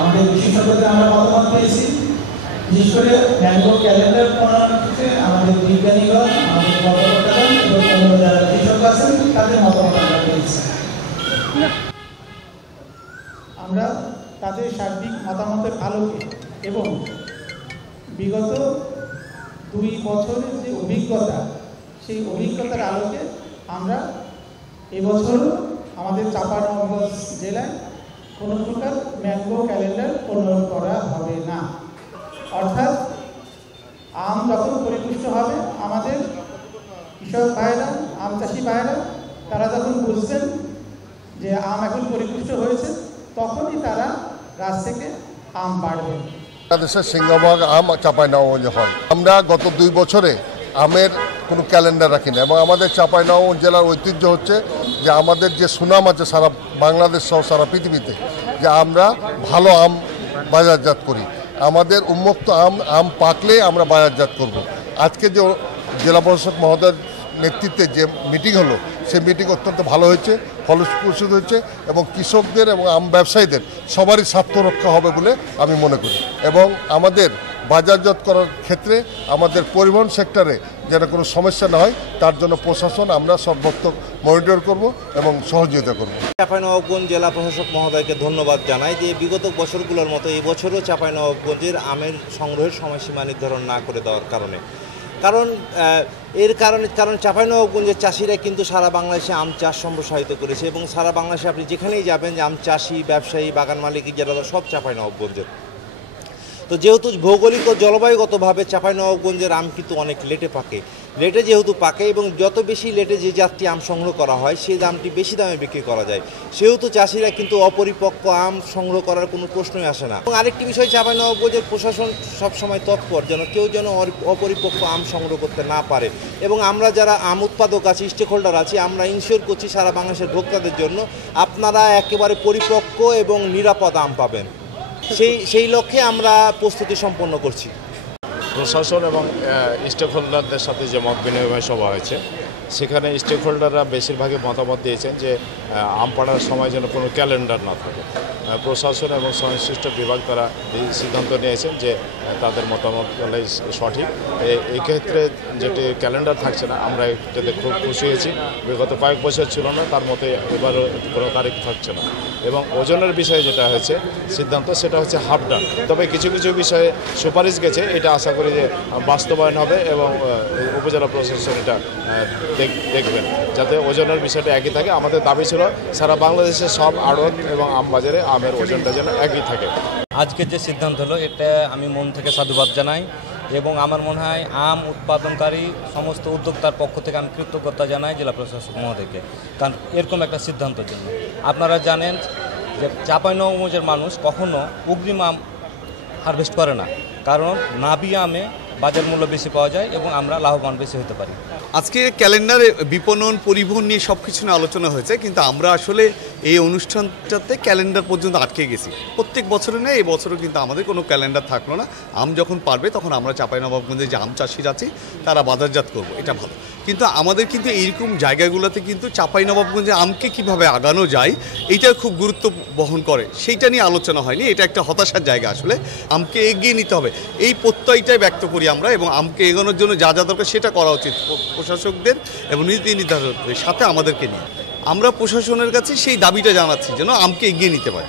আমাদের বিশেষজ্ঞদের আমরা মতামত পেয়েছি, বিশেষ করে ম্যাঙ্গো ক্যালেন্ডার প্রণয়নের ক্ষেত্রে আমাদের বিজ্ঞানীগণ, আমাদের কর্মকর্তাগণ এবং অন্য যারা কৃষক আছেন তাদের মতামত আমরা পেয়েছি। আমরা তাদের সার্বিক মতামতের আলোকে এবং বিগত 2 বছরের যে অভিজ্ঞতা, সেই অভিজ্ঞতার আলোকে আমরা এবছরও আমাদের চাঁপাইনবাবগঞ্জ জেলায় কোনো প্রকার ম্যাঙ্গো ক্যালেন্ডার প্রণয়ন করা হবে না। অর্থাৎ আম যখন পরিপুষ্ট হবে, আমাদের কৃষক ভাইয়েরা, আম চাষি ভাইয়েরা, তারা যখন বুঝছেন যে আম এখন পরিপুষ্ট হয়েছে, তখনই তারা গাছ থেকে আম পাড়বেন। বাংলাদেশের সিংহভাগ আম চাঁপাইনবাবগঞ্জে হয়। আমরা গত 2 বছরে আমের কোনো ক্যালেন্ডার রাখি না, এবং আমাদের চাঁপাইনবাবগঞ্জ জেলার ঐতিহ্য হচ্ছে যে আমাদের যে সুনাম আছে সারা বাংলাদেশ সহ সারা পৃথিবীতে, যে আমরা ভালো আম বাজারজাত করি। আমাদের উন্মুক্ত আম পাকলে আমরা বাজারজাত করব। আজকে যে জেলা প্রশাসক মহোদয়ের নেতৃত্বে যে মিটিং হলো, সেই মিটিং অত্যন্ত ভালো হয়েছে, ফলপ্রসূ হয়েছে, এবং কৃষকদের এবং আম ব্যবসায়ীদের সবারই স্বার্থ রক্ষা হবে বলে আমি মনে করি। এবং আমাদের বাজারজাত করার ক্ষেত্রে আমাদের পরিবহন সেক্টরে যেন কোনো সমস্যা না হয়, তার জন্য প্রশাসন আমরা সর্বাত্মক মনিটর করব এবং সহযোগিতা করব। চাঁপাইনবাবগঞ্জ জেলা প্রশাসক মহোদয়কে ধন্যবাদ জানাই যে বিগত বছরগুলোর মতো এই বছরও চাঁপাইনবাবগঞ্জের আমের সংগ্রহের সময়সীমা নির্ধারণ না করে দেওয়ার কারণে। কারণ চাঁপাইনবাবগঞ্জের চাষিরা কিন্তু সারা বাংলাদেশে আম চাষ সম্প্রসারিত করেছে, এবং সারা বাংলাদেশে আপনি যেখানেই যাবেন যে আম চাষি, ব্যবসায়ী, বাগান মালিক যারা সব চাঁপাইনবাবগঞ্জের। তো যেহেতু ভৌগোলিক ও জলবায়ুগতভাবে চাঁপাইনবাবগঞ্জের আম কিন্তু অনেক লেটে যেহেতু পাকে, এবং যত বেশি লেটে যে জাতটি আম সংগ্রহ করা হয় সেই দামটি বেশি দামে বিক্রি করা যায়, সেহেতু চাষিরা কিন্তু অপরিপক্ক আম সংগ্রহ করার কোনো প্রশ্নই আসে না। এবং আরেকটি বিষয়, চাঁপাইনবাবগঞ্জের প্রশাসন সবসময় তৎপর কেউ যেন অপরিপক্ক আম সংগ্রহ করতে না পারে, এবং আমরা যারা আম উৎপাদক আছি, স্টেক হোল্ডার আছি, আমরা ইনশিওর করছি সারা বাংলাদেশের ভোক্তাদের জন্য আপনারা একেবারে পরিপক্ক এবং নিরাপদ আম পাবেন। সেই লক্ষ্যে আমরা প্রস্তুতি সম্পন্ন করছি। প্রশাসন এবং স্টেক হোল্ডারদের সাথে যে মত বিনিময় সভা হয়েছে, সেখানে স্টেক হোল্ডাররা বেশিরভাগই মতামত দিয়েছেন যে আম পাড়ার সময় যেন কোনো ক্যালেন্ডার না থাকে। প্রশাসন এবং সংশ্লিষ্ট বিভাগ তারা এই সিদ্ধান্ত নিয়েছেন যে তাদের মতামত বলাই সঠিক। এক্ষেত্রে যেটি ক্যালেন্ডার থাকছে না, আমরা এটাতে খুব খুশি হয়েছি। বিগত কয়েক বছর ছিল না, তার মতে এবারও কোনো তারিখ থাকছে না। এবং ওজনের বিষয়ে যেটা হয়েছে সিদ্ধান্ত, সেটা হচ্ছে হাফ ডান। তবে কিছু কিছু বিষয়ে সুপারিশ গেছে, এটা আশা করি যে বাস্তবায়ন হবে, এবং উপজেলা প্রশাসন এটা দেখবেন যাতে ওজনের বিষয়টা একই থাকে। আমাদের দাবি ছিল সারা বাংলাদেশের সব আড়ত এবং আম বাজারে আমের ওজনটা যেন একই থাকে। আজকের যে সিদ্ধান্ত হলো, এটা আমি মন থেকে সাধুবাদ জানাই, এবং আমার মনে হয় আম উৎপাদনকারী সমস্ত উদ্যোক্তার পক্ষ থেকে আমি কৃতজ্ঞতা জানাই জেলা প্রশাসক মহোদয়কে, কারণ এরকম একটা সিদ্ধান্তের জন্য। আপনারা জানেন যে চাঁপাইনবাবগঞ্জের মানুষ কখনো অগ্রিম আম হারভেস্ট করে না, কারণ নাবি আমে বাজার মূল্য বেশি পাওয়া যায় এবং আমরা লাভবান বেশি হতে পারি। আজকে ক্যালেন্ডারে বিপণন, পরিবহন নিয়ে সব কিছু নিয়ে আলোচনা হয়েছে, কিন্তু আমরা আসলে এই অনুষ্ঠানটাতে ক্যালেন্ডার পর্যন্ত আটকে গেছি। প্রত্যেক বছরে নেই, এই বছরও কিন্তু আমাদের কোনো ক্যালেন্ডার থাকলো না। আম যখন পারবে তখন আমরা চাঁপাইনবাবগঞ্জে যে আম চাষিরা আছি তারা বাজারজাত করব, এটা ভালো। কিন্তু আমাদের কিন্তু এইরকম জায়গাগুলোতে কিন্তু চাঁপাইনবাবগঞ্জে আমকে কিভাবে আগানো যায় এইটা খুব গুরুত্ব বহন করে, সেইটা নিয়ে আলোচনা হয়নি। এটা একটা হতাশার জায়গা। আসলে আমকে এগিয়ে নিতে হবে, এই প্রত্যয়টাই ব্যক্ত করি আমরা, এবং আমকে এগোনোর জন্য যা যা দরকার সেটা করা উচিত প্রশাসকদের এবং নীতি নির্ধারকদের সাথে আমাদেরকে নিয়ে। আমরা প্রশাসনের কাছে সেই দাবিটা জানাচ্ছি যেন আমকে এগিয়ে নিতে পারে।